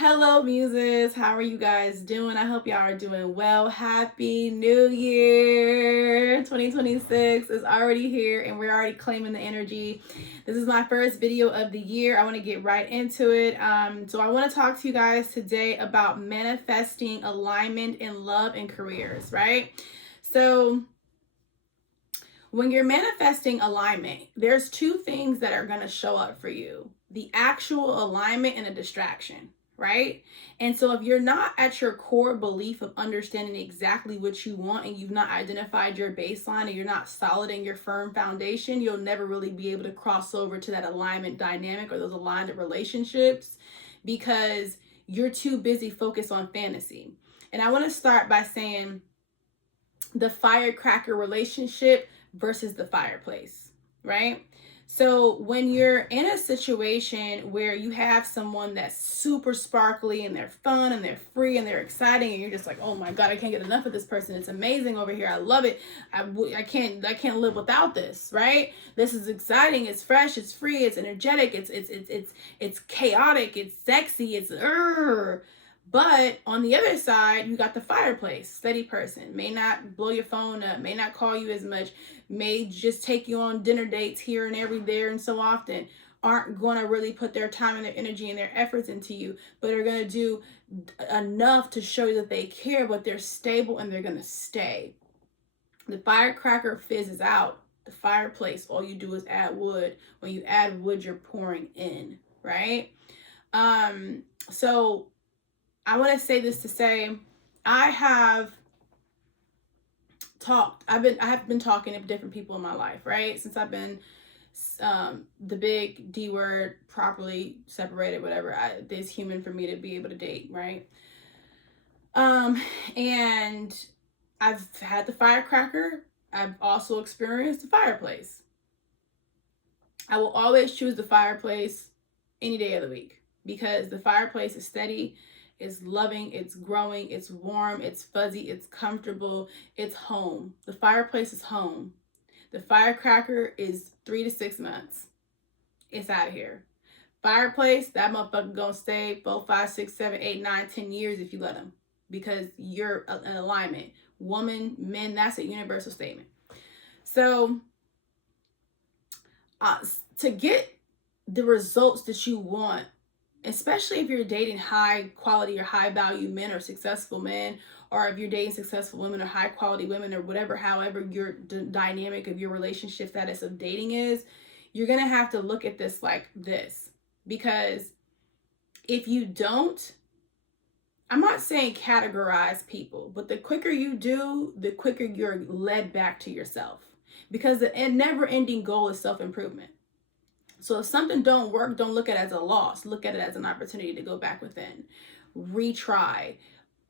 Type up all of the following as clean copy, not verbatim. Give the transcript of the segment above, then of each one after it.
Hello, muses. How are you guys doing? I hope y'all are doing well. Happy New Year. 2026 is already here and we're already claiming the energy. This is my first video of the year. I want to get right into it. So I want to talk to you guys today about manifesting alignment in love and careers, right? So when you're manifesting alignment, there's two things that are going to show up for you: the actual alignment and a distraction, right? And so if you're not at your core belief of understanding exactly what you want, and you've not identified your baseline, and you're not solid in your firm foundation, you'll never really be able to cross over to that alignment dynamic or those aligned relationships, because you're too busy focused on fantasy. And I want to start by saying the firecracker relationship versus the fireplace, right? So when you're in a situation where you have someone that's super sparkly and they're fun and they're free and they're exciting, and you're just like, oh my God, I can't get enough of this person. It's amazing over here. I love it. I can't live without this, right? This is exciting. It's fresh. It's free. It's energetic. It's chaotic. It's sexy. But on the other side, you got the fireplace, steady person, may not blow your phone up, may not call you as much, may just take you on dinner dates here and every there and so often, aren't going to really put their time and their energy and their efforts into you, but are going to do enough to show you that they care, but they're stable and they're going to stay. The firecracker fizzes out. The fireplace, all you do is add wood. When you add wood, you're pouring in, right? So I want to say this to say, I have been talking to different people in my life, right? Since I've been the big D word, properly separated, whatever. It's human for me to be able to date, right? And I've had the firecracker. I've also experienced the fireplace. I will always choose the fireplace any day of the week, because the fireplace is steady. It's loving, it's growing, it's warm, it's fuzzy, it's comfortable, it's home. The fireplace is home. The firecracker is 3 to 6 months. It's out of here. Fireplace, that motherfucker gonna stay 4, 5, 6, 7, 8, 9, 10 years if you let them, because you're in alignment. Woman, men, that's a universal statement. So to get the results that you want, especially if you're dating high quality or high value men or successful men, or if you're dating successful women or high quality women, or whatever, however your dynamic of your relationship status of dating is, you're going to have to look at this like this. Because if you don't, I'm not saying categorize people, but the quicker you do, the quicker you're led back to yourself, because the never ending goal is self-improvement. So if something don't work, don't look at it as a loss. Look at it as an opportunity to go back within, retry,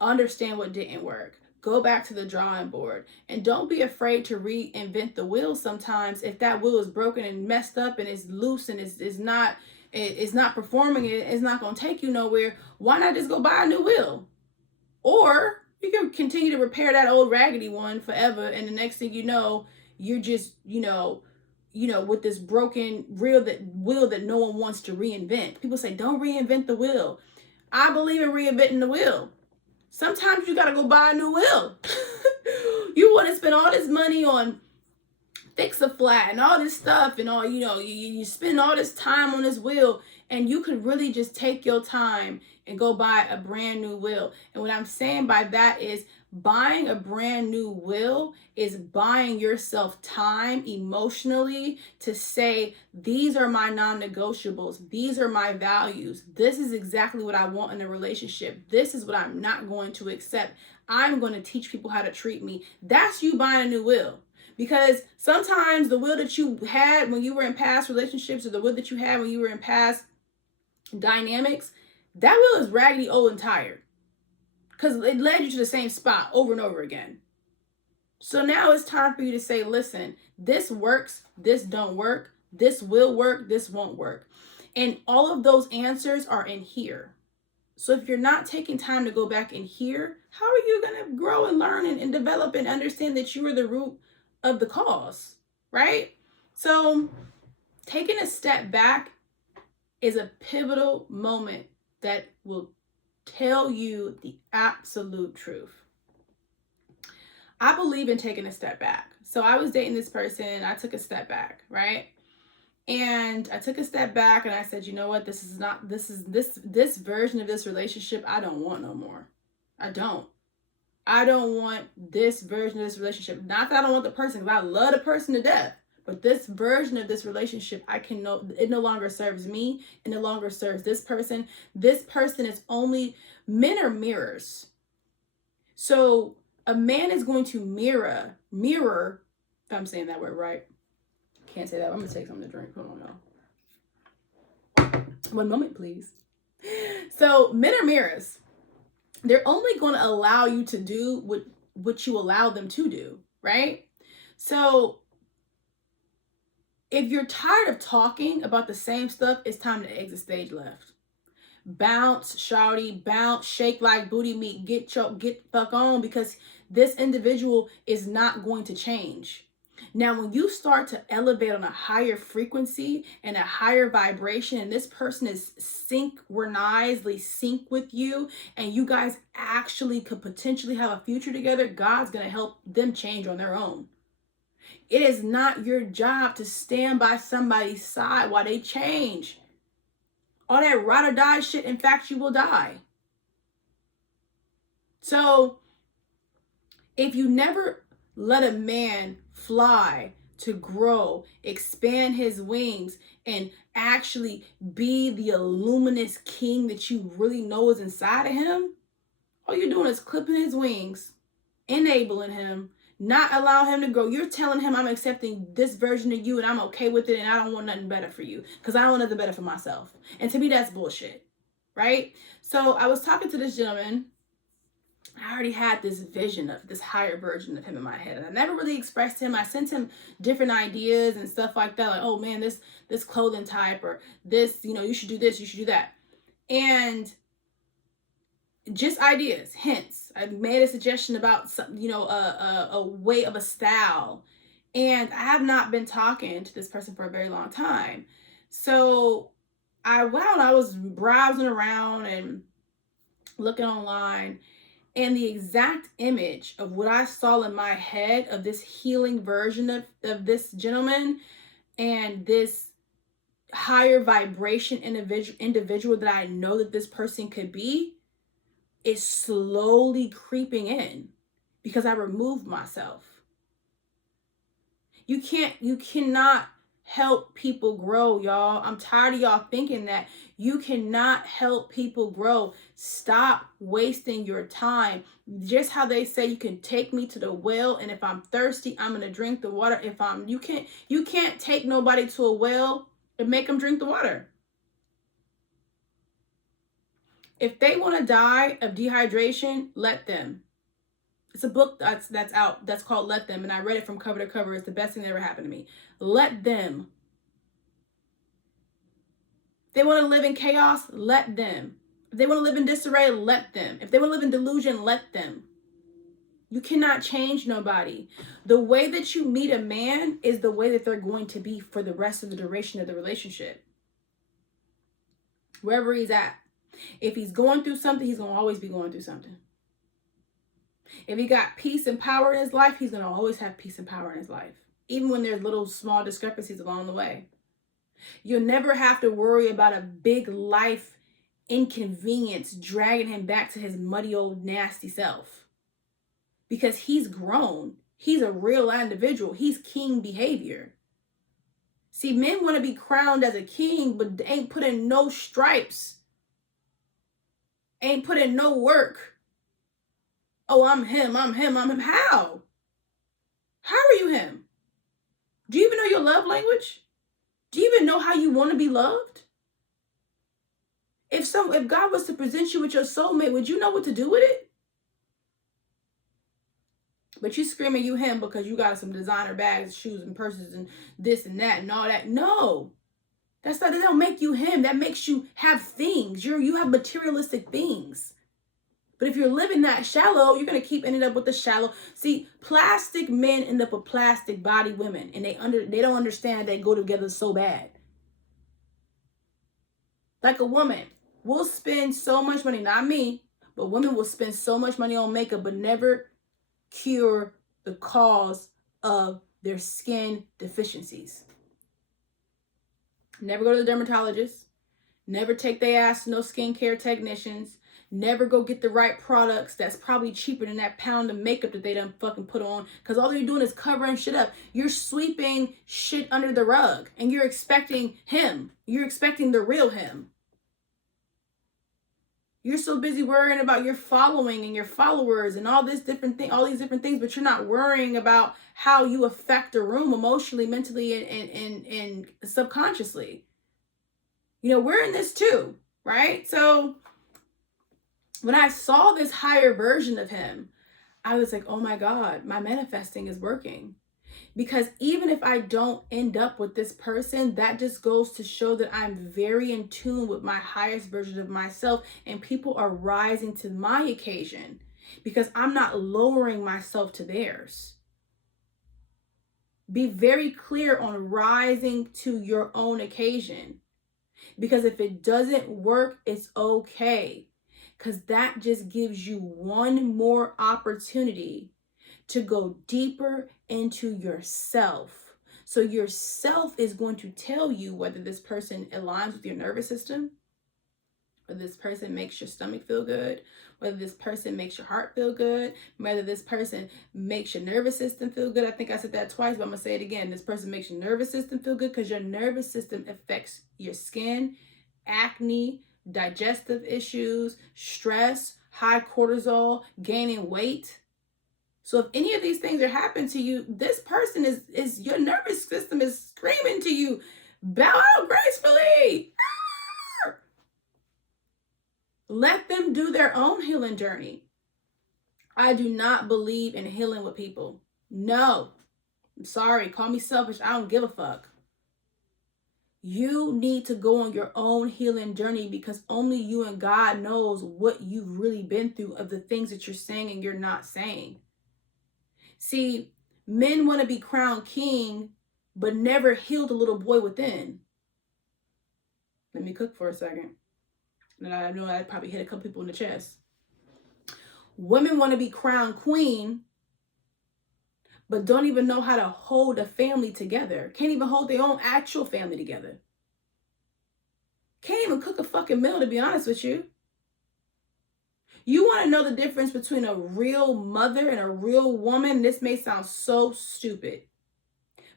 understand what didn't work, go back to the drawing board, and don't be afraid to reinvent the wheel. Sometimes if that wheel is broken and messed up and it's loose and it's not performing, it's not going to take you nowhere, why not just go buy a new wheel? Or you can continue to repair that old raggedy one forever, and the next thing you know, you're just, with this broken wheel that no one wants to reinvent. People say, don't reinvent the wheel. I believe in reinventing the wheel. Sometimes you got to go buy a new wheel. You want to spend all this money on fix-a-flat and all this stuff and all, you spend all this time on this wheel, and you could really just take your time and go buy a brand new wheel. And what I'm saying by that is, buying a brand new wheel is buying yourself time emotionally to say, these are my non-negotiables. These are my values. This is exactly what I want in a relationship. This is what I'm not going to accept. I'm going to teach people how to treat me. That's you buying a new wheel. Because sometimes the will that you had when you were in past relationships, or the will that you had when you were in past dynamics, that will is raggedy, old, and tired. Because it led you to the same spot over and over again. So now it's time for you to say, listen, this works, this don't work, this will work, this won't work. And all of those answers are in here. So if you're not taking time to go back in here, how are you going to grow and learn and develop and understand that you are the root of the cause, right? So taking a step back is a pivotal moment that will tell you the absolute truth. I believe in taking a step back. So I was dating this person. I took a step back, right? And I took a step back and I said, you know what? This this version of this relationship I don't want no more. I don't want this version of this relationship. Not that I don't want the person, because I love the person to death. But this version of this relationship, it no longer serves me. It no longer serves this person. This person is only, men are mirrors. So a man is going to mirror, if I'm saying that word right. Can't say that. I'm going to take something to drink. Hold on, y'all. One moment, please. So men are mirrors. They're only going to allow you to do what you allow them to do, right? So if you're tired of talking about the same stuff, it's time to exit stage left. Bounce, shawty, bounce, shake like booty meat, get fuck on, because this individual is not going to change. Now, when you start to elevate on a higher frequency and a higher vibration, and this person is synchronizedly sync with you, and you guys actually could potentially have a future together, God's going to help them change on their own. It is not your job to stand by somebody's side while they change. All that ride or die shit, in fact, you will die. So if you never let a man fly to grow, expand his wings, and actually be the luminous king that you really know is inside of him, all you're doing is clipping his wings, enabling him, not allow him to grow. You're telling him, I'm accepting this version of you and I'm okay with it, and I don't want nothing better for you because I don't want nothing better for myself. And to me, that's bullshit, right? So I was talking to this gentleman. I already had this vision of this higher version of him in my head, and I never really expressed him. I sent him different ideas and stuff like that, like, oh man, this clothing type, or this, you should do this, you should do that. And just ideas, hints. I made a suggestion about some, a way of a style. And I have not been talking to this person for a very long time. So I was browsing around and looking online, and the exact image of what I saw in my head of this healing version of this gentleman and this higher vibration individual that I know that this person could be is slowly creeping in because I removed myself. You cannot help people grow, y'all. I'm tired of y'all thinking that. You cannot help people grow. Stop wasting your time. Just how they say you can take me to the well, and if I'm thirsty, I'm gonna drink the water. You can't take nobody to a well and make them drink the water. If they want to die of dehydration, let them. It's a book that's out that's called Let Them, and I read it from cover to cover. It's the best thing that ever happened to me. Let them. If they want to live in chaos, let them. If they want to live in disarray, let them. If they want to live in delusion, let them. You cannot change nobody. The way that you meet a man is the way that they're going to be for the rest of the duration of the relationship. Wherever he's at. If he's going through something, he's going to always be going through something. If he got peace and power in his life, he's going to always have peace and power in his life. Even when there's little small discrepancies along the way. You'll never have to worry about a big life inconvenience dragging him back to his muddy old nasty self. Because he's grown. He's a real individual. He's king behavior. See, men want to be crowned as a king, but ain't put in no stripes. Ain't put in no work. Oh, I'm him. How? How are you him? Do you even know your love language? Do you even know how you want to be loved? If God was to present you with your soulmate, would you know what to do with it? But you screaming you him because you got some designer bags, shoes, and purses, and this and that and all that. No. That don't make you him. That makes you have things. You have materialistic things. But if you're living that shallow, you're going to keep ending up with the shallow. See, plastic men end up with plastic body women, and they don't understand they go together so bad. Like a woman, we'll spend so much money, not me, But women will spend so much money on makeup but never cure the cause of their skin deficiencies. Never go to the dermatologist. Never take their ass to no skincare technicians. Never go get the right products that's probably cheaper than that pound of makeup that they done fucking put on. Because all you're doing is covering shit up. You're sweeping shit under the rug. And you're expecting him. You're expecting the real him. You're so busy worrying about your following and your followers and all these different things, but you're not worrying about how you affect a room emotionally, mentally, and subconsciously. You know, we're in this too, right? So when I saw this higher version of him, I was like, oh my God, my manifesting is working. Because even if I don't end up with this person, that just goes to show that I'm very in tune with my highest version of myself, and people are rising to my occasion because I'm not lowering myself to theirs. Be very clear on rising to your own occasion, because if it doesn't work, it's okay, because that just gives you one more opportunity to go deeper into yourself. So yourself is going to tell you whether this person aligns with your nervous system, whether this person makes your stomach feel good, whether this person makes your heart feel good, whether this person makes your nervous system feel good. I think I said that twice, but I'm going to say it again. This person makes your nervous system feel good, because your nervous system affects your skin, acne, digestive issues, stress, high cortisol, gaining weight. So if any of these things are happening to you, this person is your nervous system is screaming to you, bow out gracefully. Let them do their own healing journey. I do not believe in healing with people. No. I'm sorry. Call me selfish. I don't give a fuck. You need to go on your own healing journey, because only you and God knows what you've really been through of the things that you're saying and you're not saying. See, men want to be crowned king, but never healed the little boy within. Let me cook for a second. And I know I probably hit a couple people in the chest. Women want to be crowned queen, but don't even know how to hold a family together. Can't even hold their own actual family together. Can't even cook a fucking meal, to be honest with you. You want to know the difference between a real mother and a real woman? This may sound so stupid,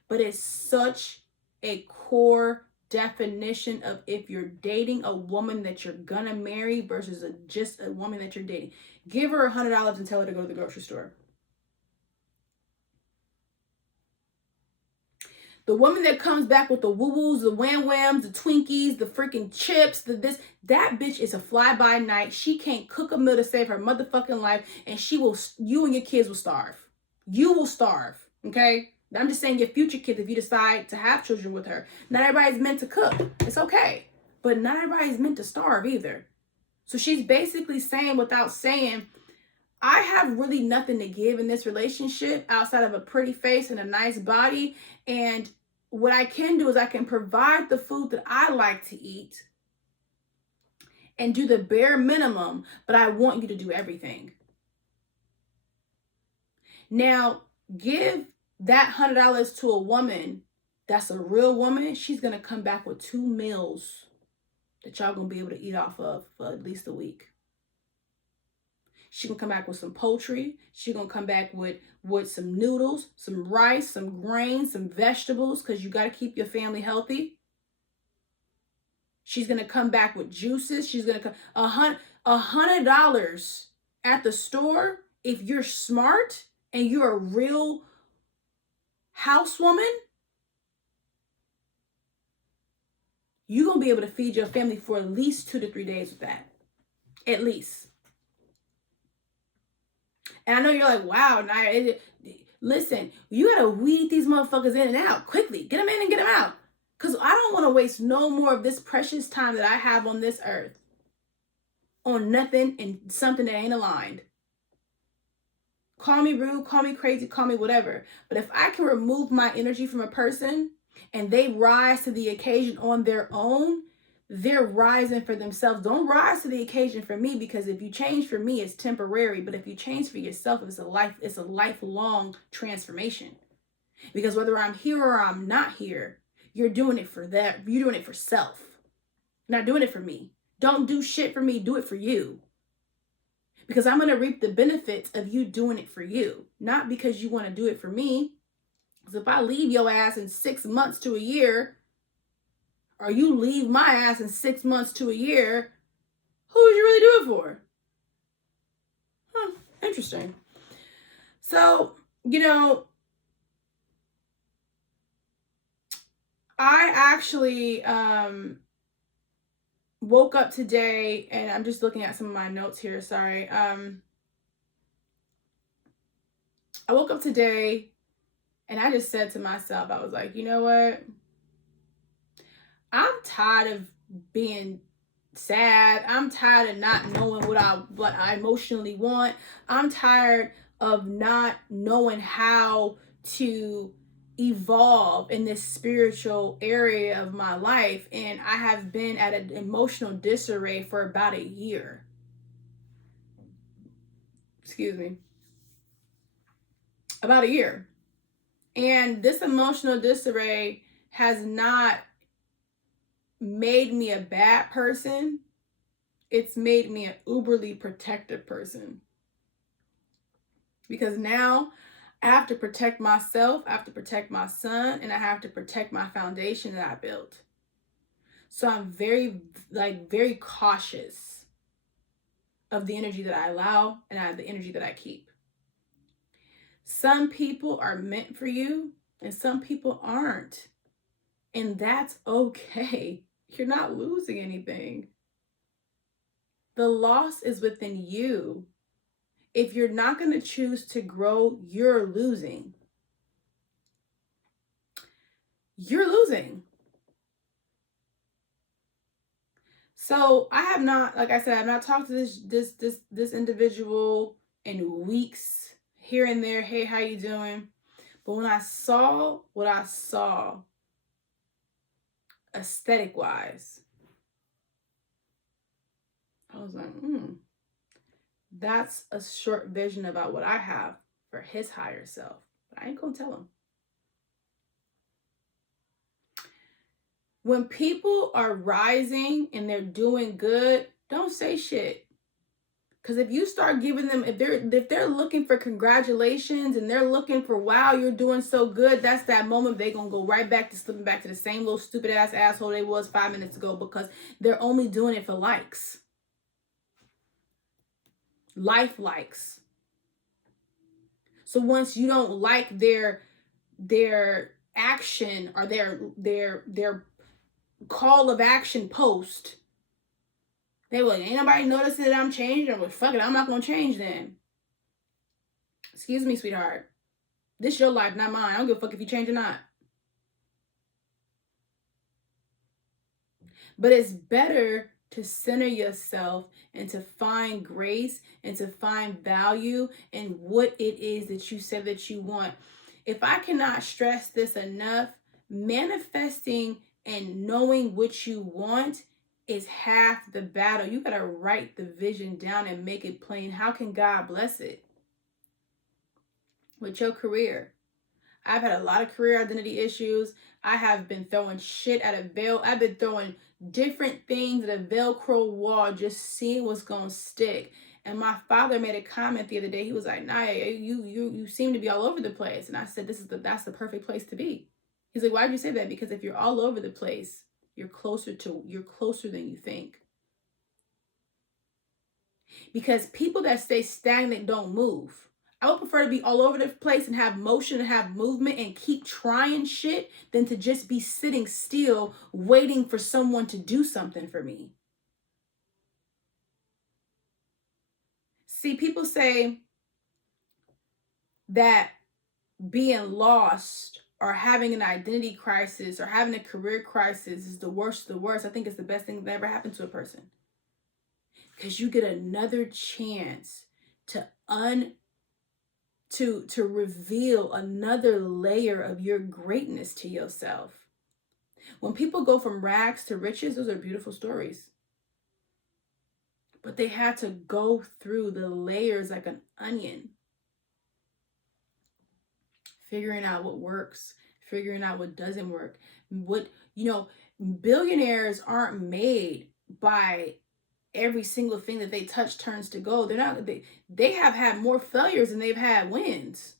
but it's such a core definition of if you're dating a woman that you're gonna marry versus just a woman that you're dating. Give her $100 and tell her to go to the grocery store. The woman that comes back with the woo-woos, the wham-whams, the Twinkies, the freaking chips, that bitch is a fly-by-night. She can't cook a meal to save her motherfucking life, and you and your kids will starve. You will starve, okay? I'm just saying your future kids, if you decide to have children with her. Not everybody's meant to cook. It's okay. But not everybody's meant to starve either. So she's basically saying, without saying, I have really nothing to give in this relationship outside of a pretty face and a nice body. And what I can do is I can provide the food that I like to eat and do the bare minimum, but I want you to do everything. Now, give that $100 to a woman that's a real woman. She's going to come back with 2 meals that y'all going to be able to eat off of for at least a week. She gonna come back with some poultry. She gonna come back with some noodles, some rice, some grains, some vegetables, because you got to keep your family healthy. She's gonna come back with juices. She's gonna come $100 at the store. If you're smart and you're a real housewoman, you're gonna be able to feed your family for at least 2 to 3 days with that, at least. And I know you're like, wow, Naya, listen, you got to weed these motherfuckers in and out quickly. Get them in and get them out. Because I don't want to waste no more of this precious time that I have on this earth on nothing and something that ain't aligned. Call me rude, call me crazy, call me whatever. But if I can remove my energy from a person and they rise to the occasion on their own, they're rising for themselves. Don't rise to the occasion for me, because if you change for me, it's temporary. But if you change for yourself, it's a lifelong transformation. Because whether I'm here or I'm not here, you're doing it for that. You're doing it for self. You're not doing it for me. Don't do shit for me. Do it for you. Because I'm going to reap the benefits of you doing it for you. Not because you want to do it for me. Because if I leave your ass in 6 months to a year, or you leave my ass in 6 months to a year, who would you really do it for? Interesting. So, I actually woke up today, and I'm just looking at some of my notes here. Sorry. I woke up today and I just said to myself, I was like, you know what? I'm tired of being sad. I'm tired of not knowing what I emotionally want. I'm tired of not knowing how to evolve in this spiritual area of my life. And I have been at an emotional disarray for about a year. Excuse me. About a year. And this emotional disarray has not made me a bad person. It's made me an uberly protective person. Because now I have to protect myself, I have to protect my son, and I have to protect my foundation that I built. So I'm very cautious of the energy that I allow and the energy that I keep. Some people are meant for you and some people aren't. And that's okay. You're not losing anything. The loss is within you. If you're not going to choose to grow, you're losing. You're losing. So I have not, like I said, I've not talked to this individual in weeks, here and there. Hey, how you doing? But when I saw what I saw, aesthetic wise, I was like, that's a short vision about what I have for his higher self. But I ain't gonna tell him. When people are rising and they're doing good, don't say shit. Because if you start giving them, if they're looking for congratulations and they're looking for, wow, you're doing so good, that's that moment they're going to go right back to slipping back to the same little stupid ass asshole they was 5 minutes ago, because they're only doing it for likes. Life likes. So once you don't like their action or their call of action post, they will, ain't nobody noticing that I'm changing. Well, fuck it, I'm not gonna change then. Excuse me, sweetheart. This your life, not mine. I don't give a fuck if you change or not. But it's better to center yourself and to find grace and to find value in what it is that you said that you want. If I cannot stress this enough, manifesting and knowing what you want is half the battle. You got to write the vision down and make it plain. How can God bless it? With your career. I've had a lot of career identity issues. I have been throwing shit at a veil. I've been throwing different things at a Velcro wall, just seeing what's going to stick. And my father made a comment the other day. He was like, Naya, you seem to be all over the place. And I said, that's the perfect place to be. He's like, why'd you say that? Because if you're all over the place, you're closer than you think. Because people that stay stagnant don't move. I would prefer to be all over the place and have motion and have movement and keep trying shit than to just be sitting still waiting for someone to do something for me. See, people say that being lost or having an identity crisis or having a career crisis is the worst of the worst. I think it's the best thing that ever happened to a person. Because you get another chance to reveal another layer of your greatness to yourself. When people go from rags to riches, those are beautiful stories. But they had to go through the layers like an onion, figuring out what works, figuring out what doesn't work. What, billionaires aren't made by every single thing that they touch turns to gold. They have had more failures than they've had wins.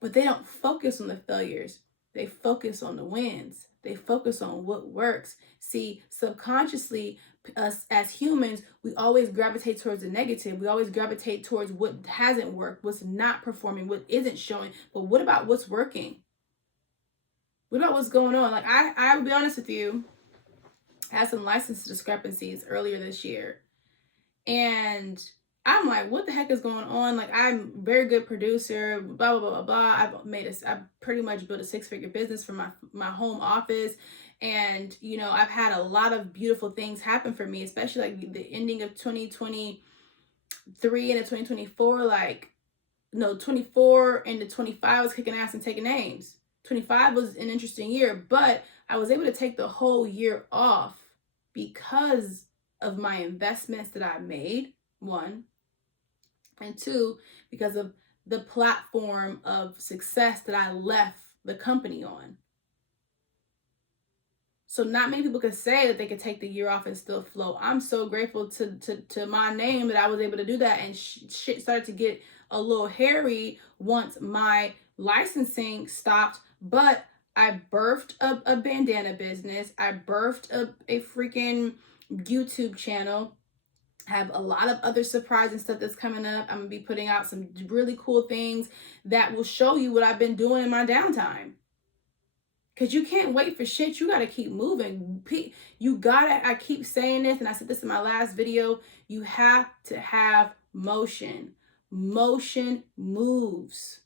But they don't focus on the failures. They focus on the wins. They focus on what works. See, subconsciously, us as humans, we always gravitate towards the negative. We always gravitate towards what hasn't worked, what's not performing, what isn't showing. But what about what's working? What about what's going on? Like, I will be honest with you, I had some license discrepancies earlier this year. And I'm like, what the heck is going on? Like, I'm a very good producer, blah, blah, blah, blah. I've pretty much built a 6-figure business from my home office. And, I've had a lot of beautiful things happen for me, especially like the ending of 2023 into 2024, 24 into 25 was kicking ass and taking names. 25 was an interesting year, but I was able to take the whole year off because of my investments that I made, one, and two, because of the platform of success that I left the company on. So not many people could say that they could take the year off and still flow. I'm so grateful to my name that I was able to do that, and shit started to get a little hairy once my licensing stopped, but I birthed a bandana business. I birthed a freaking YouTube channel. Have a lot of other surprising stuff that's coming up. I'm gonna be putting out some really cool things that will show you what I've been doing in my downtime. Because you can't wait for shit. You got to keep moving. I keep saying this, and I said this in my last video, you have to have motion. Motion moves.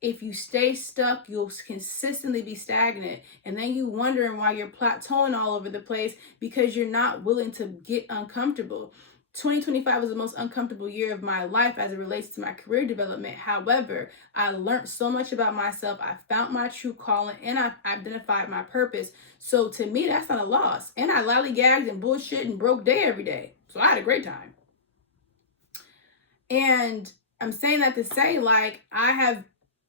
If you stay stuck, you'll consistently be stagnant. And then you wondering why you're plateauing all over the place because you're not willing to get uncomfortable. 2025 was the most uncomfortable year of my life as it relates to my career development. However, I learned so much about myself. I found my true calling and I identified my purpose. So to me, that's not a loss. And I lollygagged and bullshit and broke day every day. So I had a great time. And I'm saying that to say, like, I have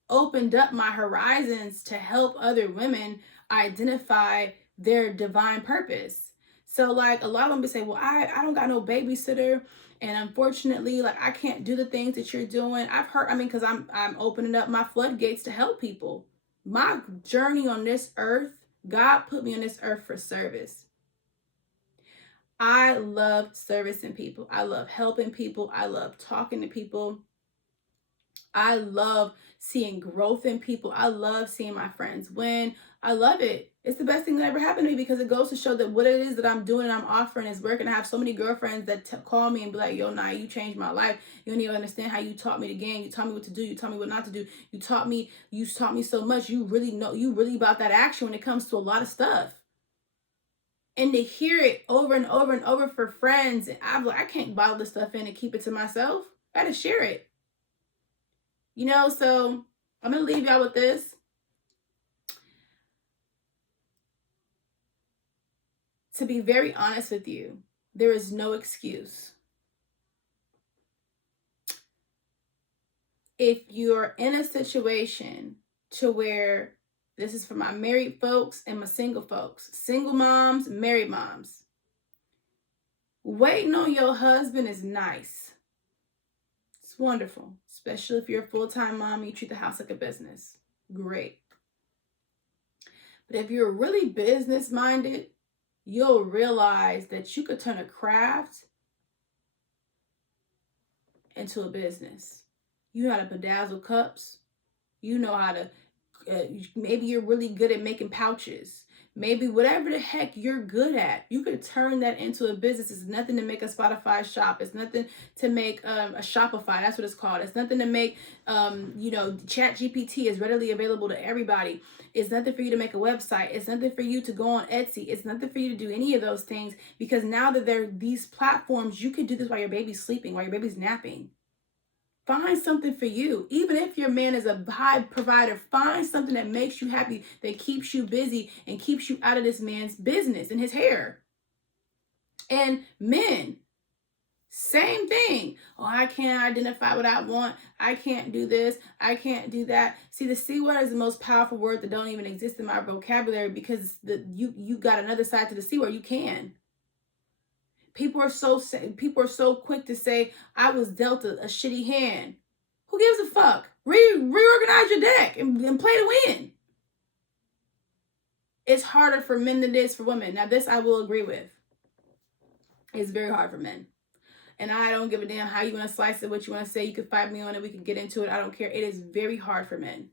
opened up my horizons to help other women identify their divine purpose. So like a lot of them be saying, well, I don't got no babysitter. And unfortunately, like I can't do the things that you're doing. I've heard, because I'm opening up my floodgates to help people. My journey on this earth, God put me on this earth for service. I love servicing people. I love helping people. I love talking to people. I love seeing growth in people. I love seeing my friends win. I love it. It's the best thing that ever happened to me because it goes to show that what it is that I'm doing and I'm offering is working. I have so many girlfriends that call me and be like, yo, Nah, you changed my life. You don't even understand how you taught me the game. You taught me what to do. You taught me what not to do. You taught me so much. You really about that action when it comes to a lot of stuff. And to hear it over and over and over for friends, and I'm like, I can't bottle this stuff in and keep it to myself. I gotta share it. So I'm going to leave y'all with this. To be very honest with you, there is no excuse. If you're in a situation to where, this is for my married folks and my single folks, single moms, married moms, waiting on your husband is nice. It's wonderful, especially if you're a full-time mom and you treat the house like a business. Great. But if you're really business-minded, you'll realize that you could turn a craft into a business. You know how to bedazzle cups. You know how to, maybe you're really good at making pouches. Maybe whatever the heck you're good at, you could turn that into a business. It's nothing to make a Spotify shop. It's nothing to make a Shopify. That's what it's called. It's nothing to make, Chat GPT is readily available to everybody. It's nothing for you to make a website. It's nothing for you to go on Etsy. It's nothing for you to do any of those things because now that there are these platforms, you could do this while your baby's sleeping, while your baby's napping. Find something for you. Even if your man is a high provider, find something that makes you happy, that keeps you busy and keeps you out of this man's business and his hair. And men, same thing. Oh, I can't identify what I want. I can't do this. I can't do that. See, the C word is the most powerful word that don't even exist in my vocabulary, because you got another side to the C word. You can. People are so quick to say, I was dealt a shitty hand. Who gives a fuck? Reorganize your deck and play to win. It's harder for men than it is for women. Now, this I will agree with. It's very hard for men. And I don't give a damn how you want to slice it, what you want to say. You can fight me on it. We can get into it. I don't care. It is very hard for men.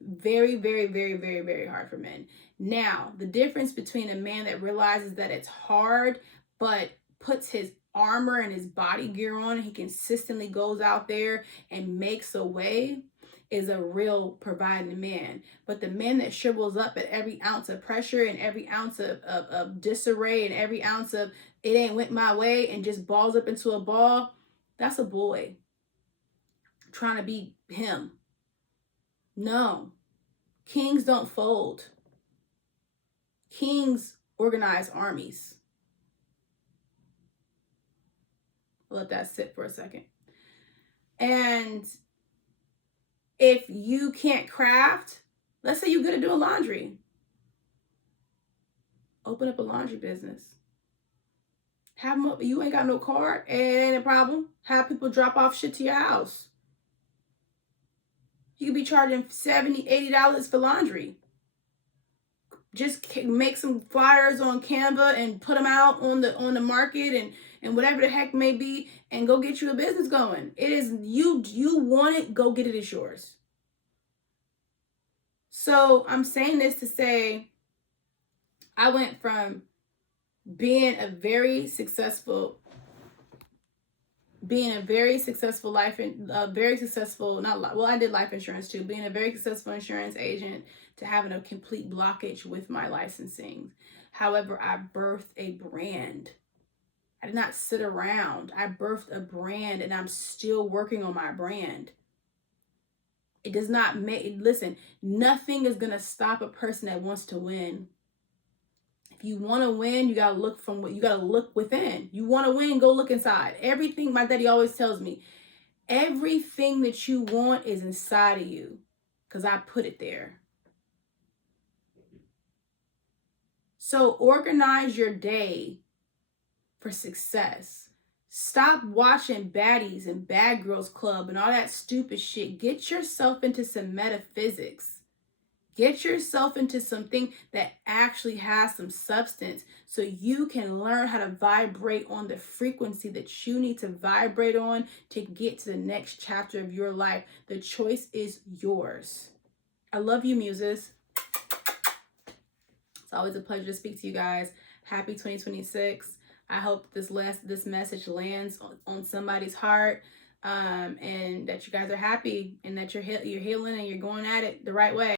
Very, very, very, very, very hard for men. Now, the difference between a man that realizes that it's hard, but puts his armor and his body gear on, and he consistently goes out there and makes a way, is a real providing man. But the man that shrivels up at every ounce of pressure and every ounce of disarray and every ounce of it ain't went my way and just balls up into a ball, that's a boy trying to be him. No. Kings don't fold. Kings organize armies. Let that sit for a second. And if you can't craft, let's say you're good at doing laundry, open up a laundry business. Have them, you ain't got no car, it ain't a problem. Have people drop off shit to your house. You could be charging $70, $80 for laundry. Just make some flyers on Canva and put them out on the market and whatever the heck may be, and go get you a business going. It is you want it, go get it, it's yours. So I'm saying this to say, I went from being a very successful life and very successful, I did life insurance too, being a very successful insurance agent, to having a complete blockage with my licensing. However, I birthed a brand. I did not sit around. I birthed a brand, and I'm still working on my brand. It does not listen, nothing is going to stop a person that wants to win. If you want to win, you got to look within. You want to win, go look inside. Everything, my daddy always tells me, everything that you want is inside of you, because I put it there. So organize your day for success. Stop watching baddies and bad girls club and all that stupid shit. Get yourself into some metaphysics. Get yourself into something that actually has some substance, so you can learn how to vibrate on the frequency that you need to vibrate on to get to the next chapter of your life. The choice is yours. I love you, muses. It's always a pleasure to speak to you guys. Happy 2026. I hope this message lands on somebody's heart, and that you guys are happy, and that you're healing and you're going at it the right way.